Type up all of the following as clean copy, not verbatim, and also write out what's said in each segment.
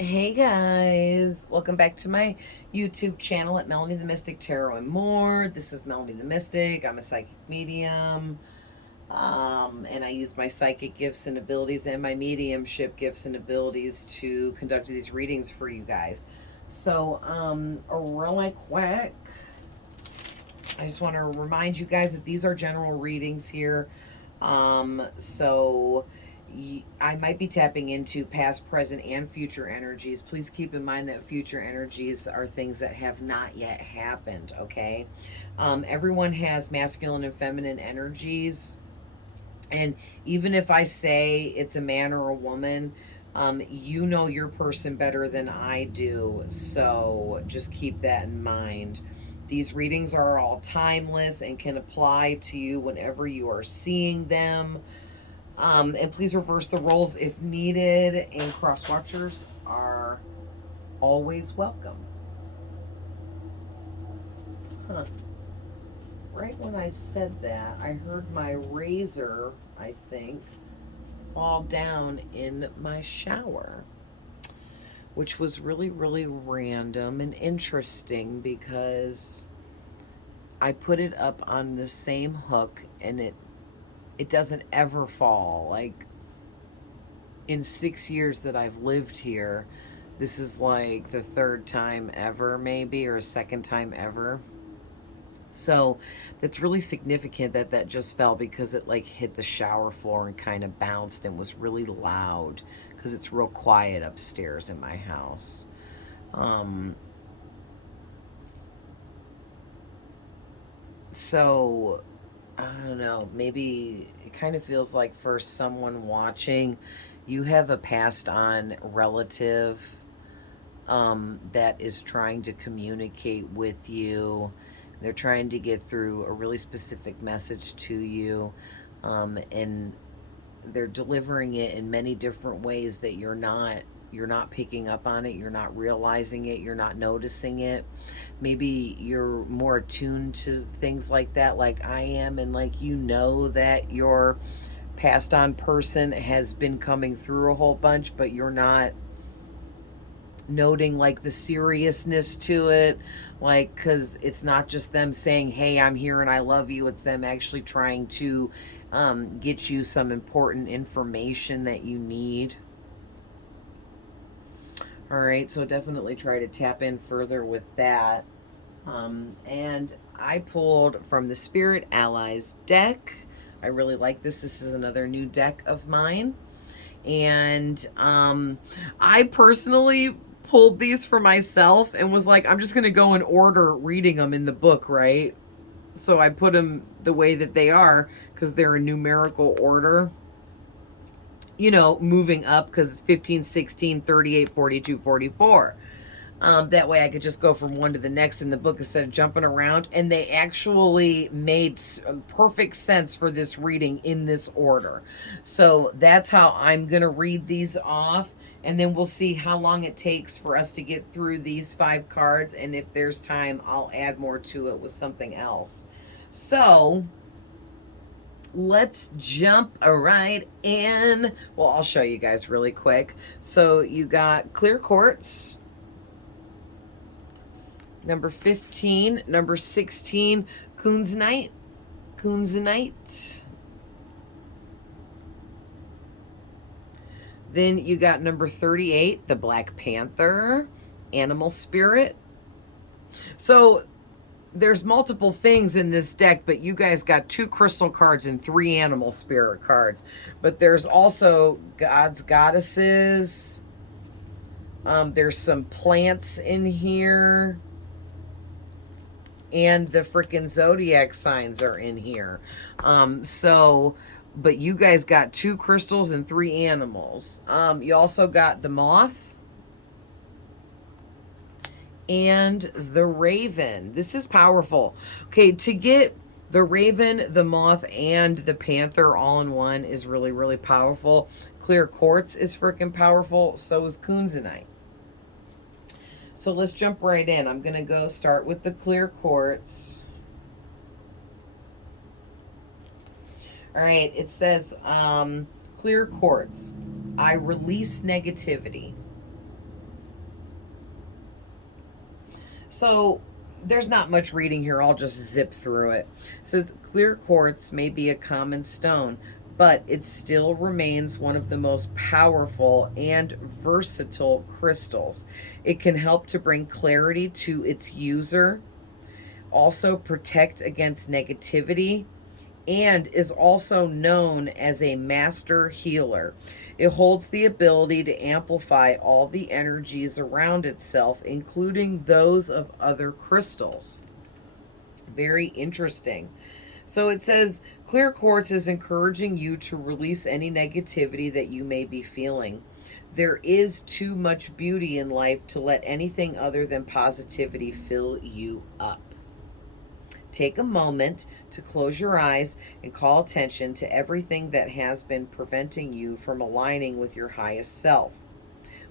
Hey guys, welcome back to my YouTube channel at Melanie the Mystic Tarot and More. This is Melanie the Mystic. I'm a psychic medium, and I use my psychic gifts and abilities and my mediumship gifts and abilities to conduct these readings for you guys. So, really quick, I just want to remind you guys that these are general readings here. So I might be tapping into past, present, and future energies. Please keep in mind that future energies are things that have not yet happened, okay? Everyone has masculine and feminine energies. And even if I say it's a man or a woman, you know your person better than I do. So just keep that in mind. These readings are all timeless and can apply to you whenever you are seeing them. And please reverse the roles if needed, and cross watchers are always welcome. Huh. Right when I said that, I heard my razor, I think, fall down in my shower, which was really, really random and interesting because I put it up on the same hook and it doesn't ever fall. Like in 6 years that I've lived here, this is like the third time ever, maybe, or second time ever. So that's really significant that that just fell because it like hit the shower floor and kind of bounced and was really loud because it's real quiet upstairs in my house. Um, so I don't know, maybe it kind of feels like for someone watching, you have a passed on relative that is trying to communicate with you. They're trying to get through a really specific message to you, and they're delivering it in many different ways that you're not picking up on it, you're not realizing it, you're not noticing it. Maybe you're more attuned to things like that, like I am, and like you know that your passed on person has been coming through a whole bunch, but you're not noting like the seriousness to it, like because it's not just them saying hey I'm here and I love you, it's them actually trying to get you some important information that you need. All right, so definitely try to tap in further with that. And I pulled from the Spirit Allies deck. I really like this. This is another new deck of mine. And I personally pulled these for myself and was like, I'm just going to go in order reading them in the book, right? So I put them the way that they are because they're in numerical order, you know, moving up because 15, 16, 38, 42, 44. That way I could just go from one to the next in the book instead of jumping around. And they actually made perfect sense for this reading in this order. So that's how I'm going to read these off. And then we'll see how long it takes for us to get through these 5 cards. And if there's time, I'll add more to it with something else. So let's jump right in. Well, I'll show you guys really quick. So you got clear quartz, number 15, number 16, Kunzint, Kunzint. Then you got number 38, the Black Panther, Animal Spirit. So there's multiple things in this deck, but you guys got 2 crystal cards and 3 animal spirit cards. But there's also gods, goddesses. There's some plants in here. And the freaking zodiac signs are in here. But you guys got 2 crystals and 3 animals. You also got the moth and the raven. This is powerful. Okay, to get the raven, the moth, and the panther all in one is really, really powerful. Clear quartz is freaking powerful. So is kunzite. So let's jump right in. I'm going to go start with the clear quartz. All right, it says clear quartz. I release negativity. So there's not much reading here. I'll just zip through it. It says clear quartz may be a common stone, but it still remains one of the most powerful and versatile crystals. It can help to bring clarity to its user, also protect against negativity, and is also known as a master healer. It holds the ability to amplify all the energies around itself, including those of other crystals. Very interesting. So it says clear quartz is encouraging you to release any negativity that you may be feeling. There is too much beauty in life to let anything other than positivity fill you up. Take a moment to close your eyes and call attention to everything that has been preventing you from aligning with your highest self.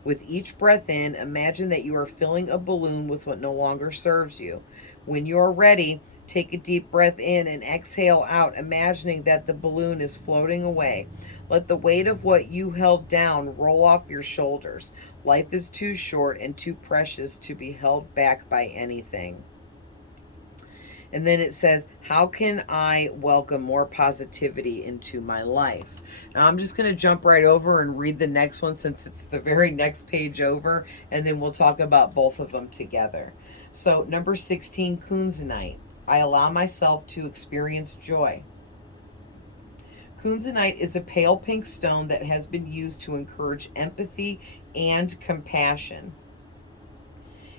With each breath in, imagine that you are filling a balloon with what no longer serves you. When you're ready, take a deep breath in and exhale out, imagining that the balloon is floating away. Let the weight of what you held down roll off your shoulders. Life is too short and too precious to be held back by anything. And then it says, how can I welcome more positivity into my life? Now, I'm just going to jump right over and read the next one since it's the very next page over, and then we'll talk about both of them together. So, number 16, Kunzint. I allow myself to experience joy. Kunzint is a pale pink stone that has been used to encourage empathy and compassion.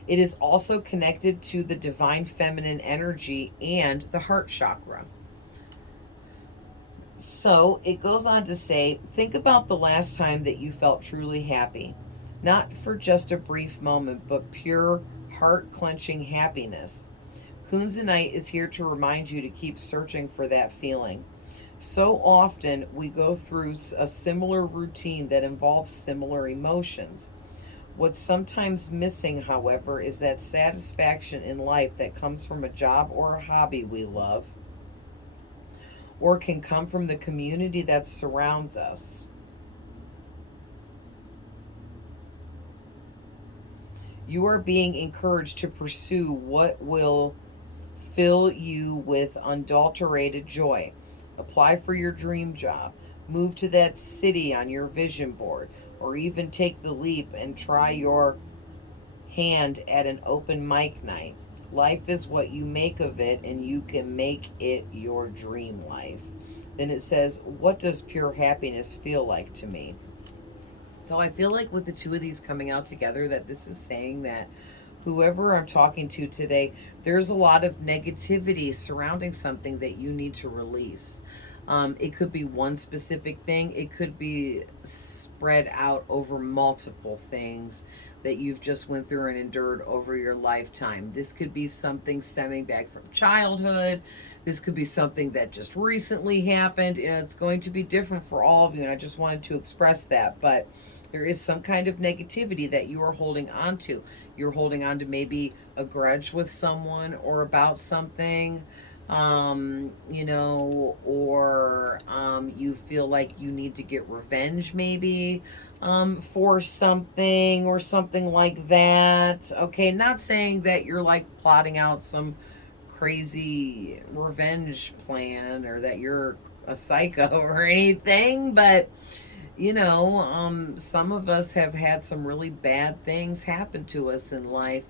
It is also connected to the divine feminine energy and the heart chakra. So it goes on to say, think about the last time that you felt truly happy. Not for just a brief moment, but pure heart clenching happiness. Kunzint is here to remind you to keep searching for that feeling. So often we go through a similar routine that involves similar emotions. What's sometimes missing, however, is that satisfaction in life that comes from a job or a hobby we love, or can come from the community that surrounds us. You are being encouraged to pursue what will fill you with unadulterated joy. Apply for your dream job. Move to that city on your vision board, or even take the leap and try your hand at an open mic night. Life is what you make of it, and you can make it your dream life. Then it says, what does pure happiness feel like to me? So I feel like with the two of these coming out together, that this is saying that whoever I'm talking to today, there's a lot of negativity surrounding something that you need to release. It could be one specific thing. It could be spread out over multiple things that you've just went through and endured over your lifetime. This could be something stemming back from childhood. This could be something that just recently happened. And it's going to be different for all of you. And I just wanted to express that. But there is some kind of negativity that you are holding on to. You're holding on to maybe a grudge with someone or about something, or you feel like you need to get revenge maybe for something or something like that. Okay, not saying that you're like plotting out some crazy revenge plan or that you're a psycho or anything, but some of us have had some really bad things happen to us in life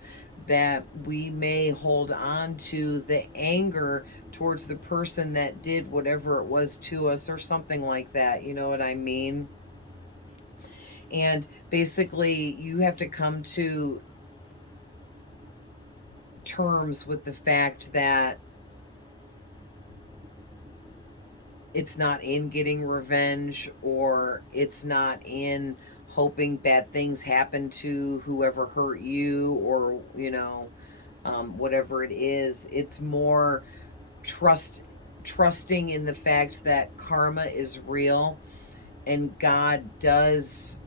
that we may hold on to the anger towards the person that did whatever it was to us or something like that. You know what I mean? And basically, you have to come to terms with the fact that it's not in getting revenge, or it's not in hoping bad things happen to whoever hurt you, or whatever it is. It's more trusting in the fact that karma is real, and God does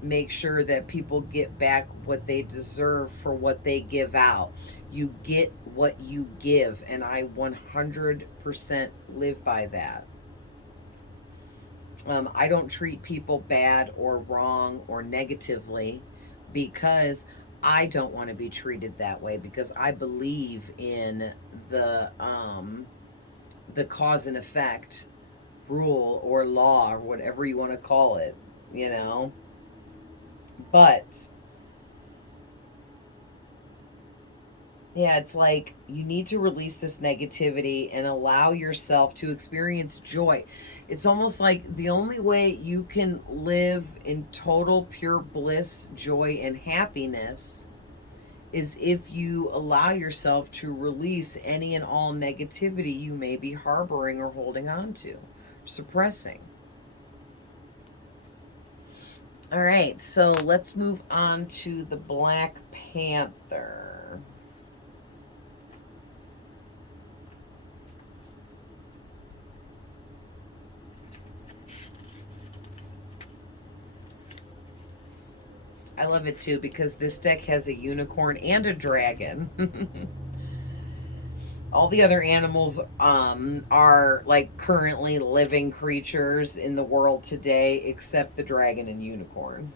make sure that people get back what they deserve for what they give out. You get what you give, and I 100% live by that. I don't treat people bad or wrong or negatively, because I don't want to be treated that way because I believe in the cause and effect rule or law or whatever you want to call it, you know. But yeah, it's like you need to release this negativity and allow yourself to experience joy. It's almost like the only way you can live in total pure bliss, joy, and happiness is if you allow yourself to release any and all negativity you may be harboring or holding on to, suppressing. All right, so let's move on to the Black Panther. I love it too because this deck has a unicorn and a dragon. All the other animals are like currently living creatures in the world today, except the dragon and unicorn,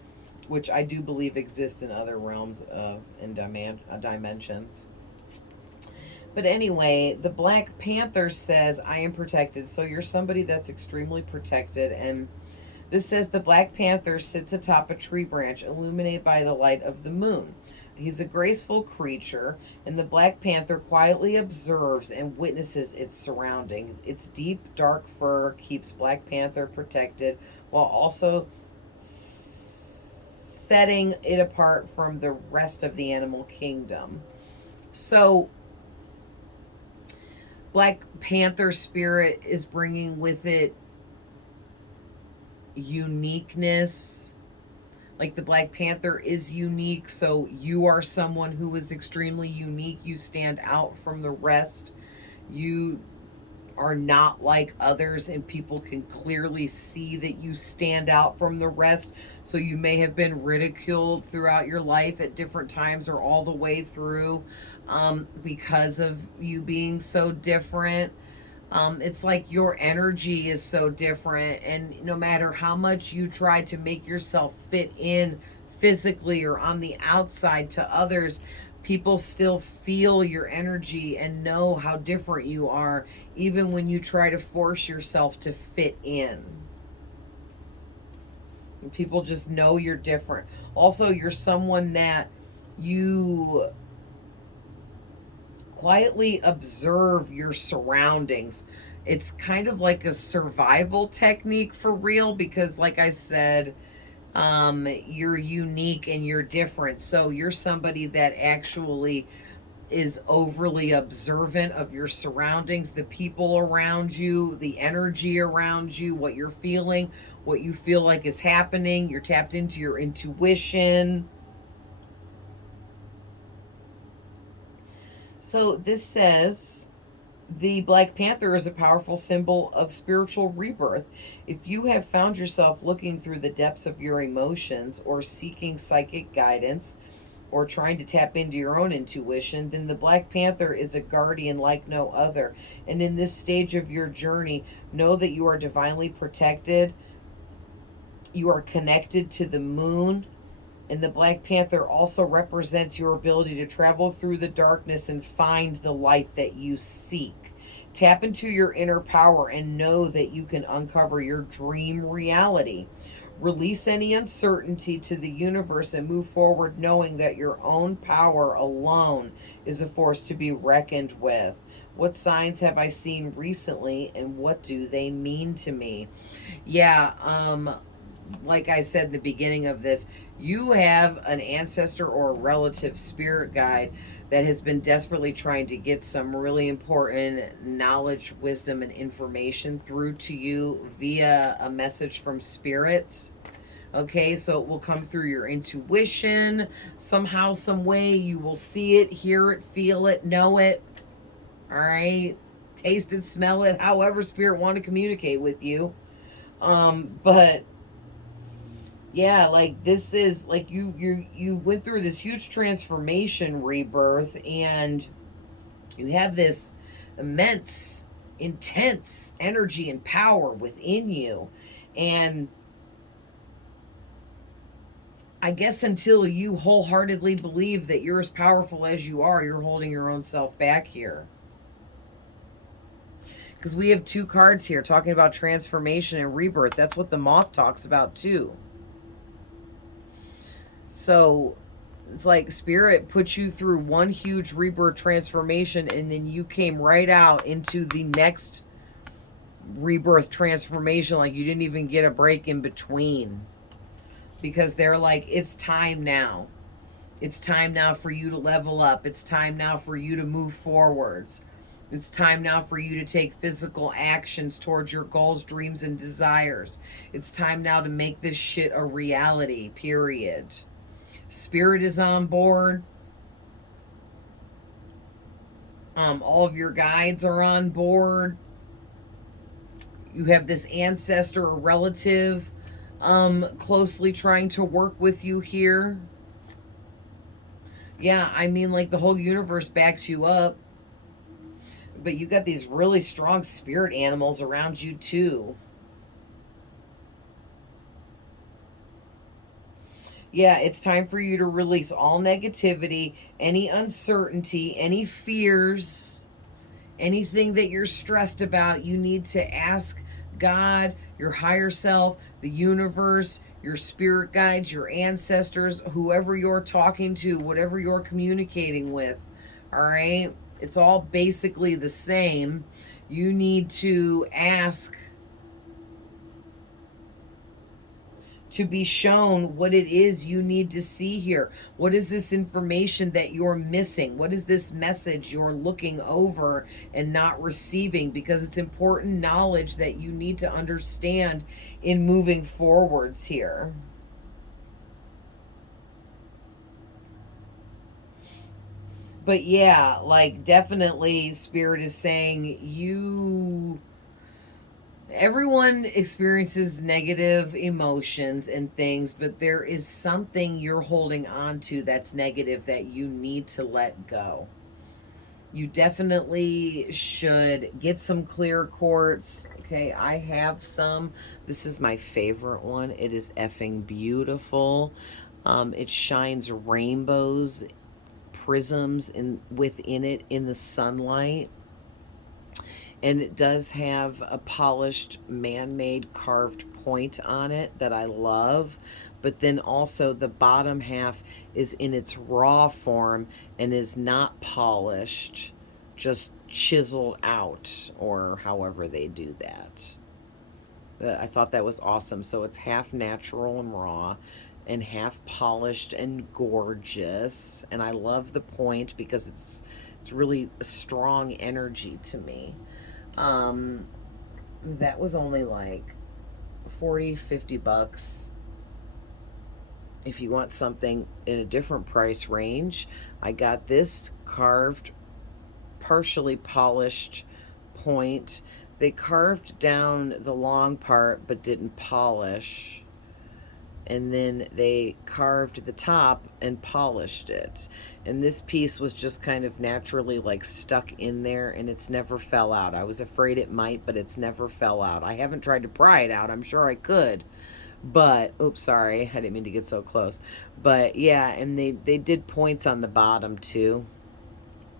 which I do believe exist in other realms of dimensions. But anyway, the Black Panther says, I am protected. So you're somebody that's extremely protected. And this says the Black Panther sits atop a tree branch illuminated by the light of the moon. He's a graceful creature, and the Black Panther quietly observes and witnesses its surroundings. Its deep, dark fur keeps Black Panther protected while also setting it apart from the rest of the animal kingdom. So, Black Panther spirit is bringing with it uniqueness. Like the Black Panther is unique, so you are someone who is extremely unique. You stand out from the rest. You are not like others, and people can clearly see that you stand out from the rest. So you may have been ridiculed throughout your life at different times or all the way through because of you being so different. It's like your energy is so different, and no matter how much you try to make yourself fit in physically or on the outside to others, people still feel your energy and know how different you are, even when you try to force yourself to fit in. And people just know you're different. Also, you're someone that you quietly observe your surroundings. It's kind of like a survival technique for real because, like I said, you're unique and you're different. So you're somebody that actually is overly observant of your surroundings, the people around you, the energy around you, what you're feeling, what you feel like is happening. You're tapped into your intuition. So this says the Black Panther is a powerful symbol of spiritual rebirth. If you have found yourself looking through the depths of your emotions or seeking psychic guidance or trying to tap into your own intuition, then the Black Panther is a guardian like no other. And in this stage of your journey, know that you are divinely protected. You are connected to the moon. And the Black Panther also represents your ability to travel through the darkness and find the light that you seek. Tap into your inner power and know that you can uncover your dream reality. Release any uncertainty to the universe and move forward knowing that your own power alone is a force to be reckoned with. What signs have I seen recently and what do they mean to me? Yeah, like I said in the beginning of this, you have an ancestor or a relative spirit guide that has been desperately trying to get some really important knowledge, wisdom, and information through to you via a message from spirit. Okay, so it will come through your intuition somehow, some way. You will see it, hear it, feel it, know it. All right, taste it, smell it, however spirit want to communicate with you. But yeah, like this is like you went through this huge transformation rebirth, and you have this immense intense energy and power within you, and I guess until you wholeheartedly believe that you're as powerful as you are, you're holding your own self back here. Because we have two cards here talking about transformation and rebirth. That's what the Moth talks about too. So it's like Spirit put you through one huge rebirth transformation, and then you came right out into the next rebirth transformation. Like you didn't even get a break in between. Because they're like, it's time now. It's time now for you to level up. It's time now for you to move forwards. It's time now for you to take physical actions towards your goals, dreams, and desires. It's time now to make this shit a reality, period. Spirit is on board. All of your guides are on board. You have this ancestor or relative closely trying to work with you here. Yeah, I mean, like the whole universe backs you up. But you got these really strong spirit animals around you too. Yeah, it's time for you to release all negativity, any uncertainty, any fears, anything that you're stressed about. You need to ask God, your higher self, the universe, your spirit guides, your ancestors, whoever you're talking to, whatever you're communicating with. All right? It's all basically the same. You need to ask to be shown what it is you need to see here. What is this information that you're missing? What is this message you're looking over and not receiving? Because it's important knowledge that you need to understand in moving forwards here. But yeah, like definitely Spirit is saying everyone experiences negative emotions and things, but there is something you're holding on to that's negative that you need to let go. You definitely should get some clear quartz. Okay, I have some. This is my favorite one. It is effing beautiful. It shines rainbows, prisms within it in the sunlight. And it does have a polished man-made carved point on it that I love. But then also the bottom half is in its raw form and is not polished, just chiseled out, or however they do that. I thought that was awesome. So it's half natural and raw and half polished and gorgeous. And I love the point because it's really a strong energy to me. That was only like 40-50 bucks. If you want something in a different price range, I got this carved, partially polished point. They carved down the long part but didn't polish, and then they carved the top and polished it. And this piece was just kind of naturally like stuck in there, and it's never fell out. I was afraid it might, but it's never fell out. I haven't tried to pry it out. I'm sure I could, but oops, sorry, I didn't mean to get so close. But yeah, and they did points on the bottom too,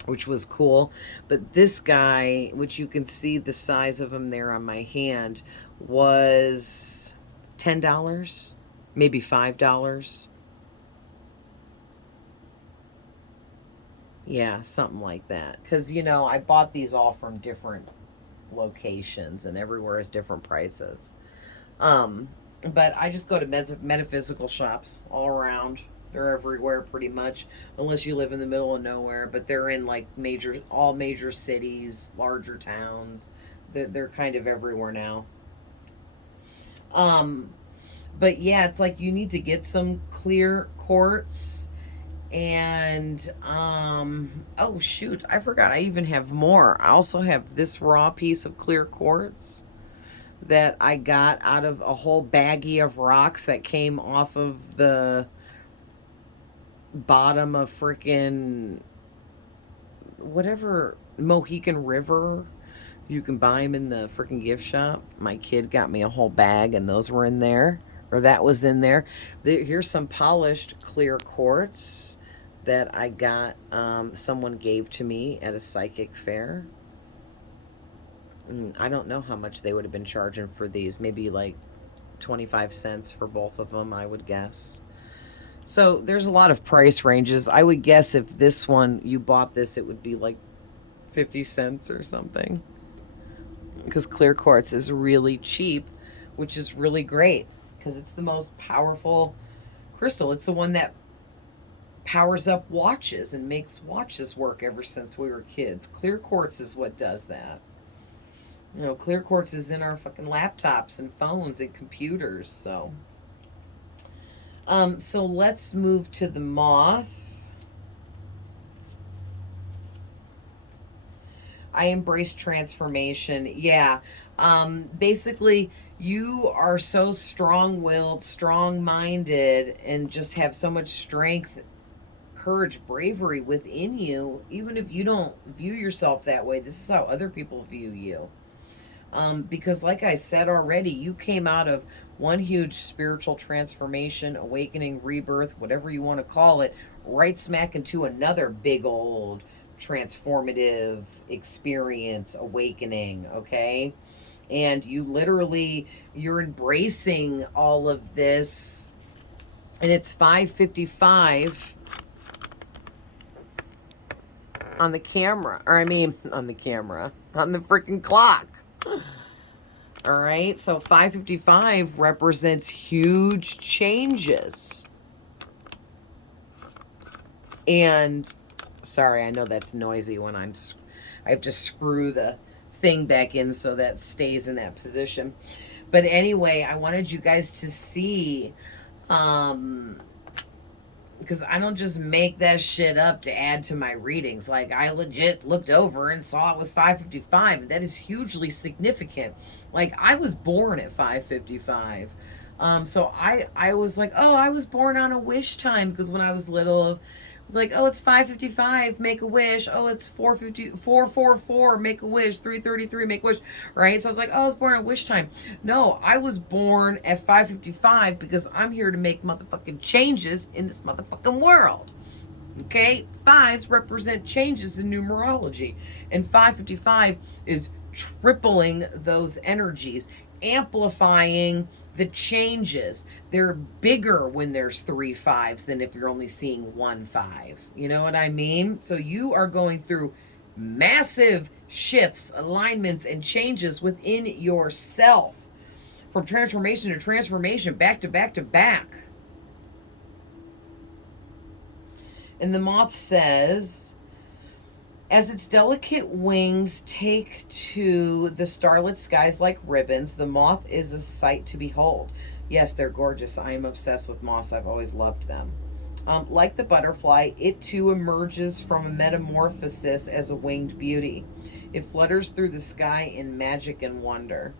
which was cool. But this guy, which you can see the size of him there on my hand, was $10, maybe $5. Yeah, something like that. Because, you know, I bought these all from different locations, and everywhere is different prices. But I just go to metaphysical shops all around. They're everywhere pretty much, unless you live in the middle of nowhere. But they're in like all major cities, larger towns. They're kind of everywhere now. But yeah, it's like you need to get some clear quartz. And oh shoot, I forgot I even have more. I also have this raw piece of clear quartz that I got out of a whole baggie of rocks that came off of the bottom of freaking whatever, Mohican River. You can buy them in the freaking gift shop. My kid got me a whole bag, and those were in there. or that was in there. Here's some polished clear quartz that I got, someone gave to me at a psychic fair. I don't know how much they would have been charging for these. Maybe like 25 cents for both of them, I would guess. So there's a lot of price ranges. I would guess if this one, you bought this, it would be like 50 cents or something. Because clear quartz is really cheap, which is really great because it's the most powerful crystal. It's the one that powers up watches and makes watches work ever since we were kids. Clear quartz is what does that. You know, clear quartz is in our fucking laptops and phones and computers. So let's move to the moth. I embrace transformation. Yeah. Basically, you are so strong-willed, strong-minded, and just have so much strength, courage, bravery within you, even if you don't view yourself that way. This is how other people view you. Because like I said already, you came out of one huge spiritual transformation, awakening, rebirth, whatever you want to call it, right smack into another big old transformative experience, awakening, okay? And you're embracing all of this, and it's 5:55 on the camera, or I mean, on the camera, on the freaking clock. All right, so 5:55 represents huge changes. And sorry, I know that's noisy when I have to screw the thing back in so that stays in that position. But anyway, I wanted you guys to see, because I don't just make that shit up to add to my readings. Like, I legit looked over and saw it was 5:55. That is hugely significant. Like, I was born at 5:55. So I was like, oh, I was born on a wish time, because when I was little, like, oh, it's 5:55, make a wish. Oh, it's 4:44, make a wish. 3:33, make a wish. Right? So I was like, oh, I was born at wish time. No, I was born at 5:55 because I'm here to make motherfucking changes in this motherfucking world. Okay? Fives represent changes in numerology. And 5:55 is tripling those energies, amplifying the changes. They're bigger when there's 3 5s than if you're only seeing 1 5. You know what I mean? So you are going through massive shifts, alignments, and changes within yourself, from transformation to transformation, back to back to back. And the moth says, as its delicate wings take to the starlit skies like ribbons, the moth is a sight to behold. Yes, they're gorgeous. I am obsessed with moths. I've always loved them. Like the butterfly, it too emerges from a metamorphosis as a winged beauty. It flutters through the sky in magic and wonder.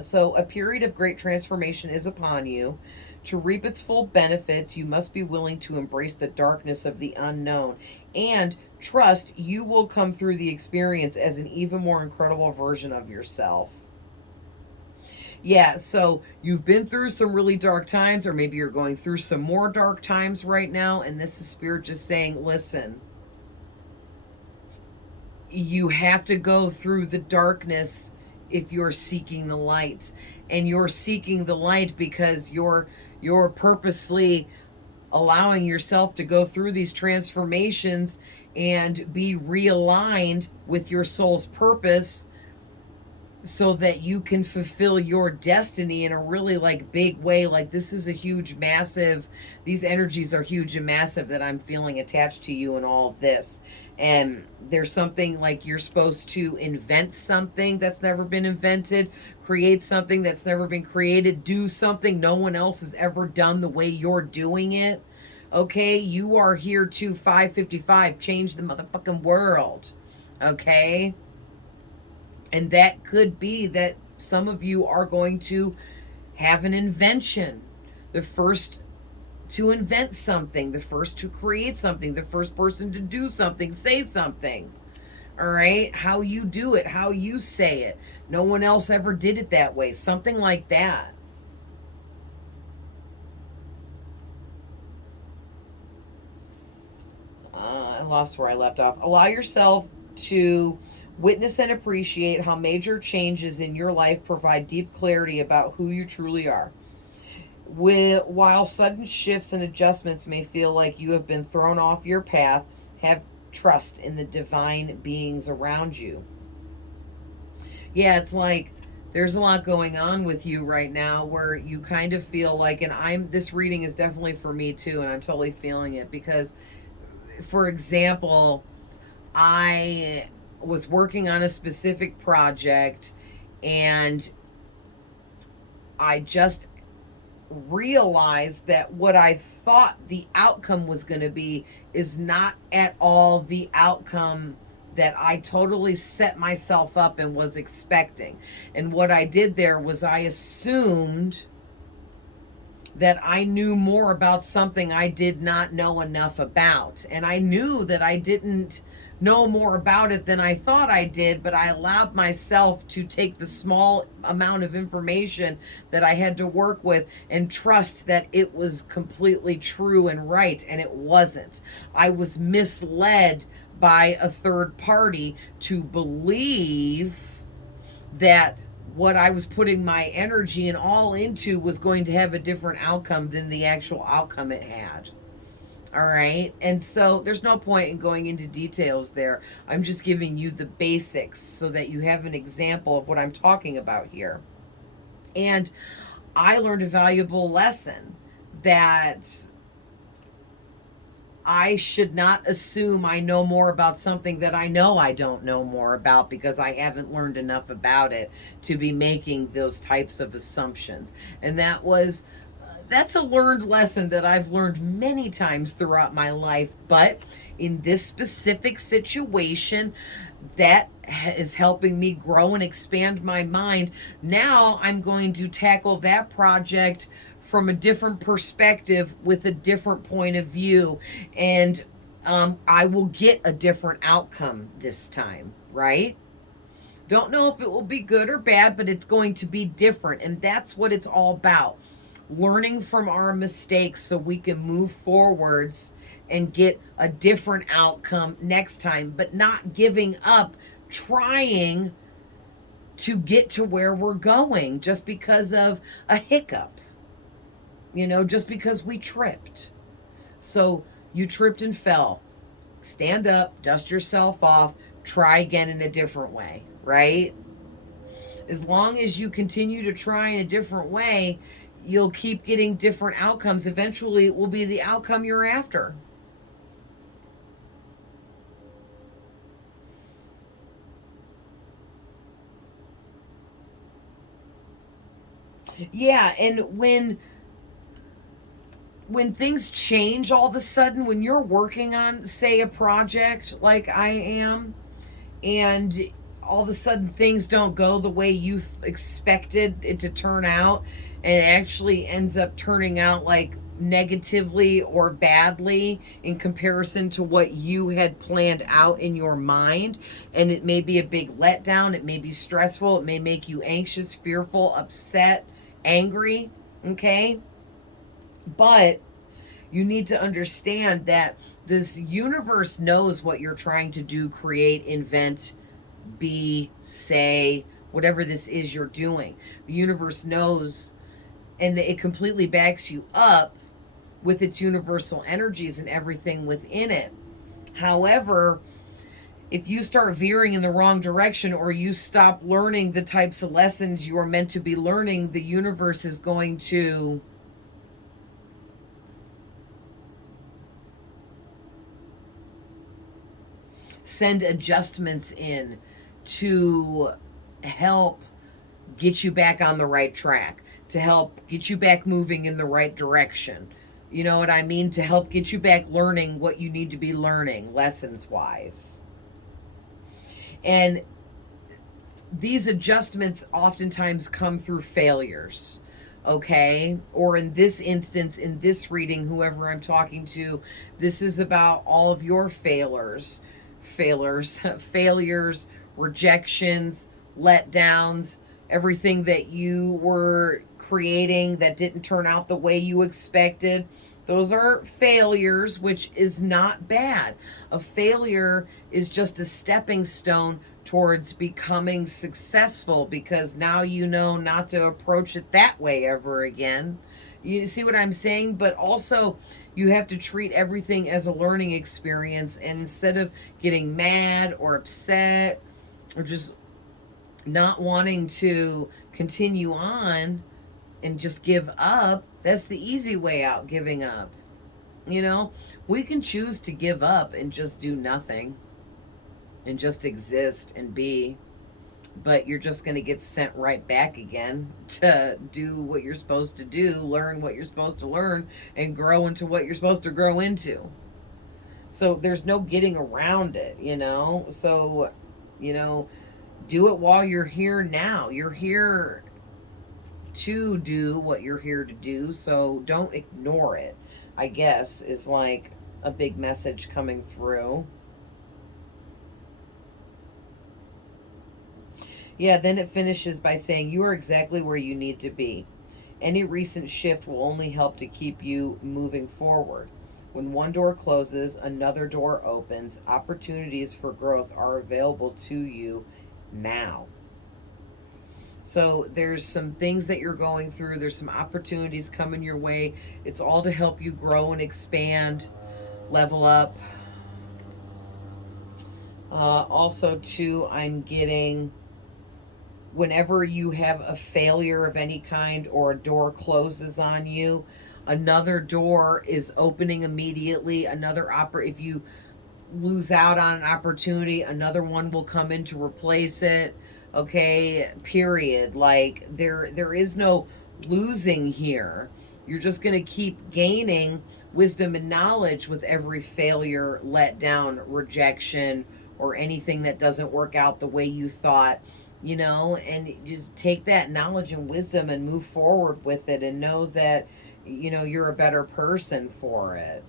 So a period of great transformation is upon you. To reap its full benefits, you must be willing to embrace the darkness of the unknown and trust you will come through the experience as an even more incredible version of yourself. Yeah, so you've been through some really dark times, or maybe you're going through some more dark times right now, and this is Spirit just saying, listen, you have to go through the darkness if you're seeking the light. And you're seeking the light because you're purposely allowing yourself to go through these transformations and be realigned with your soul's purpose so that you can fulfill your destiny in a really like big way. Like, this is a huge, massive, these energies are huge and massive that I'm feeling attached to you in all of this. And there's something like you're supposed to invent something that's never been invented, create something that's never been created, do something no one else has ever done the way you're doing it. Okay, you are here to 5:55, change the motherfucking world. Okay? And that could be that some of you are going to have an invention. The first to invent something, the first to create something, the first person to do something, say something. All right? How you do it, how you say it. No one else ever did it that way. Something like that. lost where I left off. Allow yourself to witness and appreciate how major changes in your life provide deep clarity about who you truly are. While sudden shifts and adjustments may feel like you have been thrown off your path, have trust in the divine beings around you. Yeah, it's like there's a lot going on with you right now where you kind of feel like, and this reading is definitely for me too, and I'm totally feeling it because, for example, I was working on a specific project and I just realized that what I thought the outcome was going to be is not at all the outcome that I totally set myself up and was expecting. And what I did there was I assumed that I knew more about something I did not know enough about. And I knew that I didn't know more about it than I thought I did, but I allowed myself to take the small amount of information that I had to work with and trust that it was completely true and right, and it wasn't. I was misled by a third party to believe that what I was putting my energy and all into was going to have a different outcome than the actual outcome it had. All right. And so there's no point in going into details there. I'm just giving you the basics so that you have an example of what I'm talking about here. And I learned a valuable lesson that I should not assume I know more about something that I know I don't know more about because I haven't learned enough about it to be making those types of assumptions. And that's a learned lesson that I've learned many times throughout my life. But in this specific situation, that is helping me grow and expand my mind. Now I'm going to tackle that project from a different perspective with a different point of view. And I will get a different outcome this time, right? Don't know if it will be good or bad, but it's going to be different. And that's what it's all about. Learning from our mistakes so we can move forwards and get a different outcome next time, but not giving up trying to get to where we're going just because of a hiccup, just because we tripped. So you tripped and fell. Stand up, dust yourself off, try again in a different way, right? As long as you continue to try in a different way, you'll keep getting different outcomes. Eventually, it will be the outcome you're after. Yeah, and when things change all of a sudden, when you're working on, say, a project like I am, and all of a sudden things don't go the way you expected it to turn out, and it actually ends up turning out like negatively or badly in comparison to what you had planned out in your mind, and it may be a big letdown, it may be stressful, it may make you anxious, fearful, upset, angry, okay? But you need to understand that this universe knows what you're trying to do, create, invent, be, say, whatever this is you're doing. The universe knows, and it completely backs you up with its universal energies and everything within it. However, if you start veering in the wrong direction or you stop learning the types of lessons you are meant to be learning, the universe is going to send adjustments in to help get you back on the right track, to help get you back moving in the right direction. You know what I mean? To help get you back learning what you need to be learning, lessons wise. And these adjustments oftentimes come through failures, okay? Or in this instance, in this reading, whoever I'm talking to, this is about all of your failures, rejections, letdowns, everything that you were creating that didn't turn out the way you expected. Those are failures, which is not bad. A failure is just a stepping stone towards becoming successful, because now you know not to approach it that way ever again. You see what I'm saying? But also, you have to treat everything as a learning experience. And instead of getting mad or upset or just not wanting to continue on and just give up, that's the easy way out, giving up. You know, we can choose to give up and just do nothing and just exist and be, but you're just going to get sent right back again to do what you're supposed to do, learn what you're supposed to learn, and grow into what you're supposed to grow into. So there's no getting around it, you know? So, you know, do it while you're here now. You're here to do what you're here to do, so don't ignore it, I guess, is like a big message coming through. Yeah, then it finishes by saying, you are exactly where you need to be. Any recent shift will only help to keep you moving forward. When one door closes, another door opens. Opportunities for growth are available to you now. So there's some things that you're going through. There's some opportunities coming your way. It's all to help you grow and expand, level up. Also, too, I'm getting whenever you have a failure of any kind or a door closes on you, another door is opening immediately. If you lose out on an opportunity, another one will come in to replace it. Okay, period. Like there is no losing here. You're just going to keep gaining wisdom and knowledge with every failure, letdown, rejection, or anything that doesn't work out the way you thought, you know, and just take that knowledge and wisdom and move forward with it and know that, you know, you're a better person for it.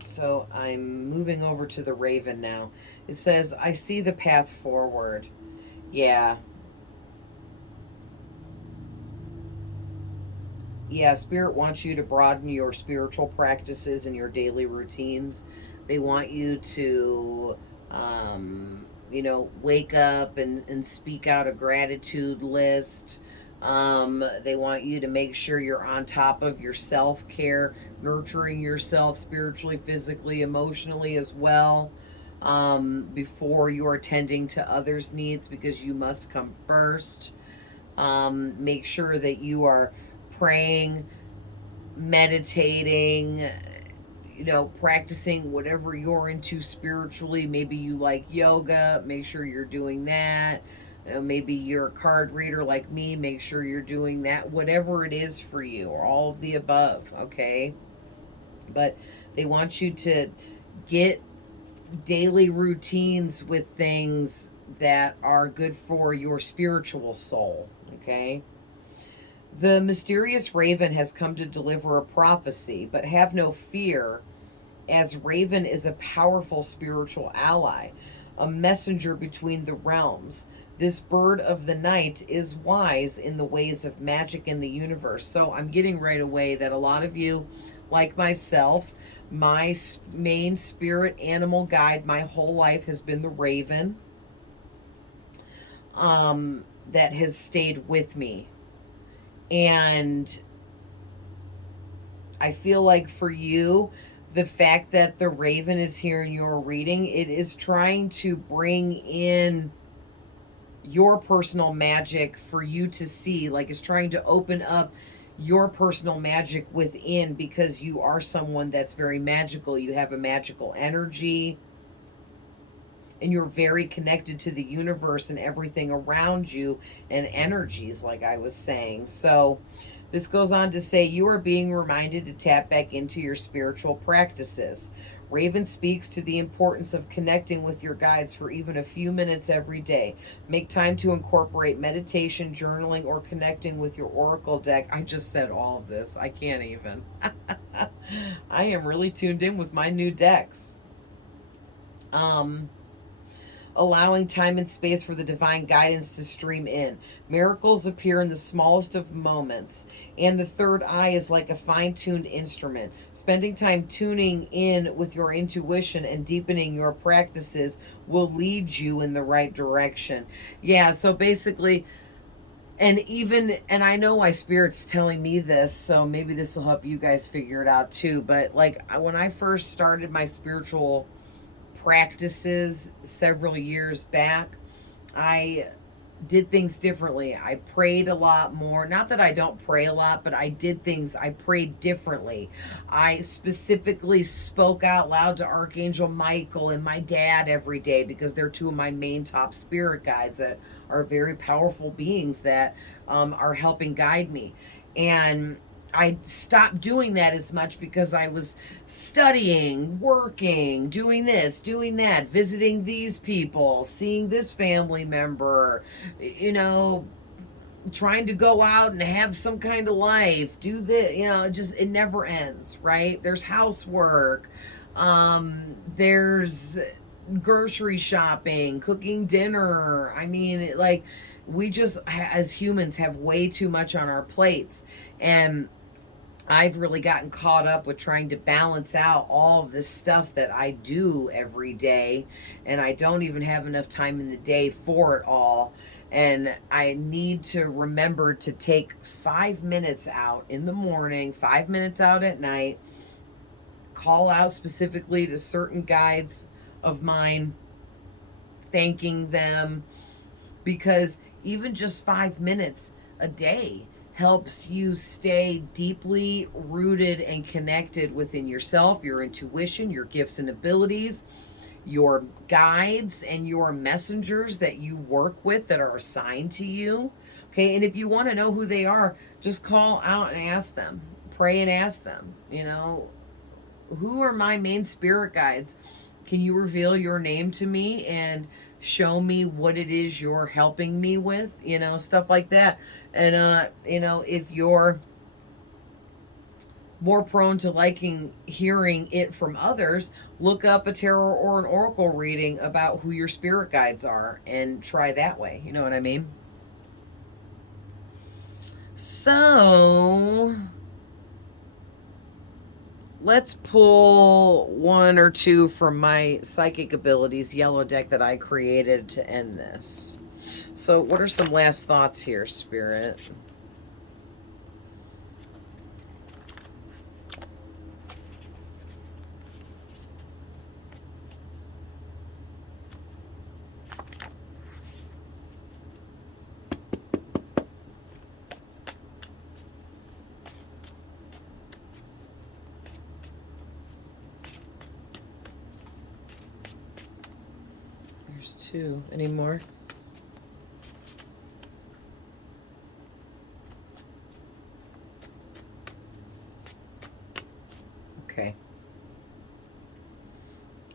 So I'm moving over to the Raven now. It says, I see the path forward. Yeah. Yeah, Spirit wants you to broaden your spiritual practices and your daily routines. They want you to, you know, wake up and speak out a gratitude list. They want you to make sure you're on top of your self care, nurturing yourself spiritually, physically, emotionally as well, before you're tending to others' needs, because you must come first. Make sure that you are praying, meditating, you know, practicing whatever you're into spiritually. Maybe you like yoga, make sure you're doing that. Maybe you're a card reader like me, make sure you're doing that. Whatever it is for you, or all of the above, okay? But they want you to get daily routines with things that are good for your spiritual soul, okay? The mysterious raven has come to deliver a prophecy, but have no fear, as Raven is a powerful spiritual ally, a messenger between the realms. This bird of the night is wise in the ways of magic in the universe. So I'm getting right away that a lot of you, like myself, my main spirit animal guide my whole life has been the raven, that has stayed with me. And I feel like for you, the fact that the raven is here in your reading, it is trying to bring in your personal magic for you to see. Like, it's trying to open up your personal magic within, because you are someone that's very magical. You have a magical energy, and you're very connected to the universe and everything around you and energies, like I was saying. So this goes on to say, you are being reminded to tap back into your spiritual practices. Raven speaks to the importance of connecting with your guides for even a few minutes every day. Make time to incorporate meditation, journaling, or connecting with your oracle deck. I just said all of this. I can't even. I am really tuned in with my new decks. allowing time and space for the divine guidance to stream in. Miracles appear in the smallest of moments, and the third eye is like a fine-tuned instrument. Spending time tuning in with your intuition and deepening your practices will lead you in the right direction. Yeah, so basically, and I know why Spirit's telling me this, so maybe this will help you guys figure it out too. But like when I first started my spiritual practices several years back, I did things differently. I prayed a lot more. Not that I don't pray a lot, but I did things, I prayed differently. I specifically spoke out loud to Archangel Michael and my dad every day because they're two of my main top spirit guides that are very powerful beings that are helping guide me. And I stopped doing that as much because I was studying, working, doing this, doing that, visiting these people, seeing this family member, you know, trying to go out and have some kind of life, do this, you know, it never ends, right? There's housework, there's grocery shopping, cooking dinner. I mean, like, we just, as humans, have way too much on our plates. And I've really gotten caught up with trying to balance out all of this stuff that I do every day, and I don't even have enough time in the day for it all. And I need to remember to take 5 minutes out in the morning, 5 minutes out at night, call out specifically to certain guides of mine, thanking them, because even just 5 minutes a day helps you stay deeply rooted and connected within yourself, your intuition, your gifts and abilities, your guides and your messengers that you work with that are assigned to you. Okay, and if you want to know who they are, just call out and ask them. Pray and ask them, you know, who are my main spirit guides? Can you reveal your name to me and show me what it is you're helping me with? You know, stuff like that. And, you know, if you're more prone to liking hearing it from others, look up a tarot or an oracle reading about who your spirit guides are and try that way. You know what I mean? So let's pull one or two from my psychic abilities yellow deck that I created to end this. So what are some last thoughts here, Spirit? There's two. Any more? Okay.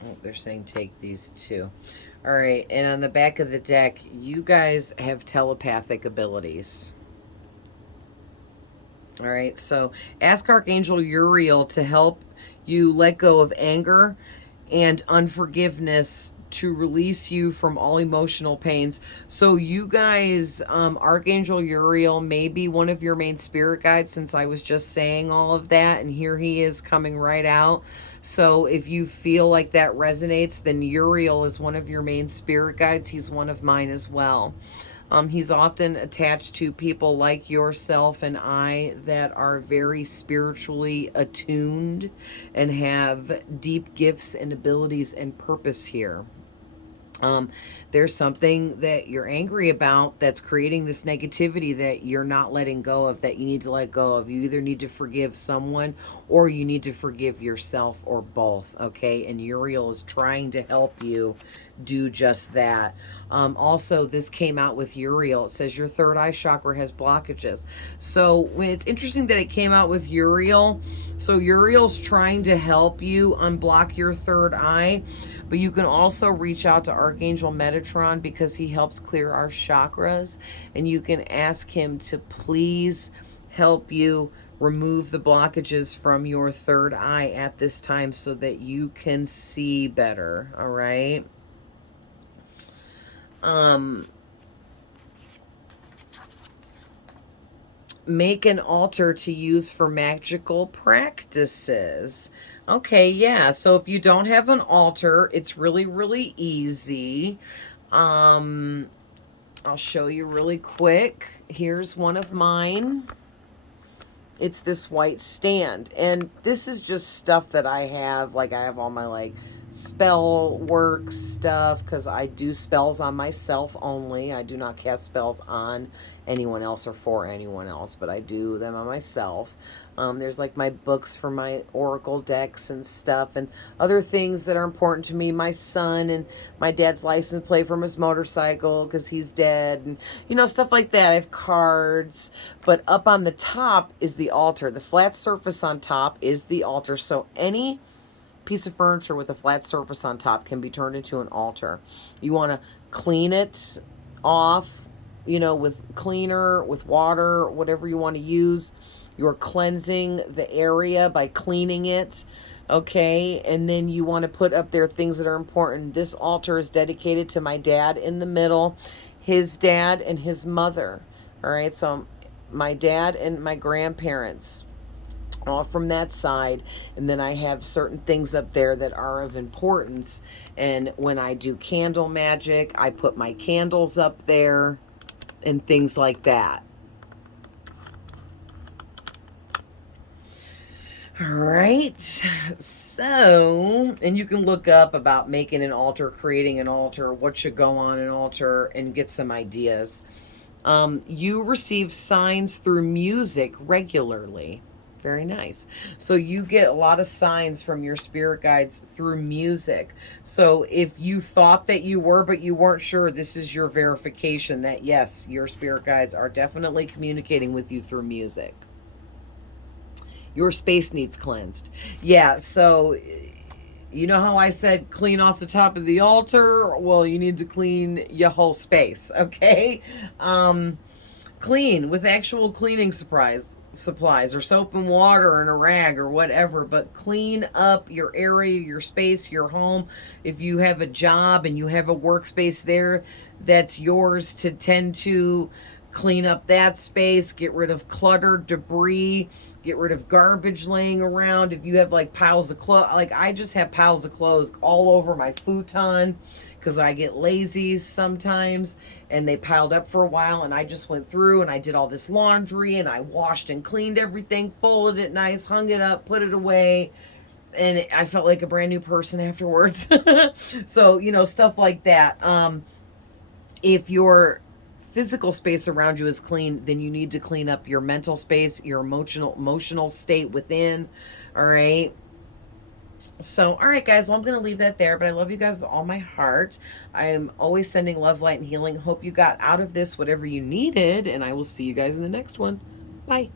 Oh, they're saying take these two. All right, and on the back of the deck, you guys have telepathic abilities. All right, so ask Archangel Uriel to help you let go of anger and unforgiveness to release you from all emotional pains. So you guys, Archangel Uriel may be one of your main spirit guides, since I was just saying all of that, and here he is coming right out. So if you feel like that resonates, then Uriel is one of your main spirit guides. He's one of mine as well. He's often attached to people like yourself and I that are very spiritually attuned and have deep gifts and abilities and purpose here. There's something that you're angry about that's creating this negativity that you're not letting go of, that you need to let go of. You either need to forgive someone or you need to forgive yourself, or both, okay? And Uriel is trying to help you do just that. Also, this came out with Uriel. It says your third eye chakra has blockages. So it's interesting that it came out with Uriel. So Uriel's trying to help you unblock your third eye, but you can also reach out to Archangel Metatron because he helps clear our chakras, and you can ask him to please help you remove the blockages from your third eye at this time so that you can see better. All right. Make an altar to use for magical practices. Okay, yeah. So if you don't have an altar, it's really, really easy. Um, I'll show you really quick. Here's one of mine. It's this white stand. And this is just stuff that I have. Like, I have all my, like, spell work stuff because I do spells on myself only. I do not cast spells on anyone else or for anyone else, but I do them on myself. There's like my books for my oracle decks and stuff, and other things that are important to me. My son and my dad's license plate from his motorcycle because he's dead, and stuff like that. I have cards, but up on the top is the altar. The flat surface on top is the altar. So any piece of furniture with a flat surface on top can be turned into an altar. You want to clean it off, with cleaner, with water, whatever you want to use. You're cleansing the area by cleaning it, okay? And then you want to put up there things that are important. This altar is dedicated to my dad in the middle, his dad and his mother, all right? So my dad and my grandparents, all from that side. And then I have certain things up there that are of importance. And when I do candle magic, I put my candles up there and things like that. All right, so, and you can look up about making an altar, creating an altar, what should go on an altar, and get some ideas. You receive signs through music regularly. Very nice. So you get a lot of signs from your spirit guides through music. So if you thought that you were, but you weren't sure, this is your verification that yes, your spirit guides are definitely communicating with you through music. Your space needs cleansed. Yeah, so you know how I said clean off the top of the altar? Well, you need to clean your whole space, okay? Clean with actual cleaning supplies or soap and water and a rag or whatever, but clean up your area, your space, your home. If you have a job and you have a workspace there that's yours to tend to, clean up that space, get rid of clutter, debris, get rid of garbage laying around. If you have like piles of clothes, like I just have piles of clothes all over my futon because I get lazy sometimes and they piled up for a while, and I just went through and I did all this laundry and I washed and cleaned everything, folded it nice, hung it up, put it away, and I felt like a brand new person afterwards. So, stuff like that. If your physical space around you is clean, then you need to clean up your mental space, your emotional state within. All right. So, all right, guys. Well, I'm going to leave that there, but I love you guys with all my heart. I am always sending love, light, and healing. Hope you got out of this whatever you needed, and I will see you guys in the next one. Bye.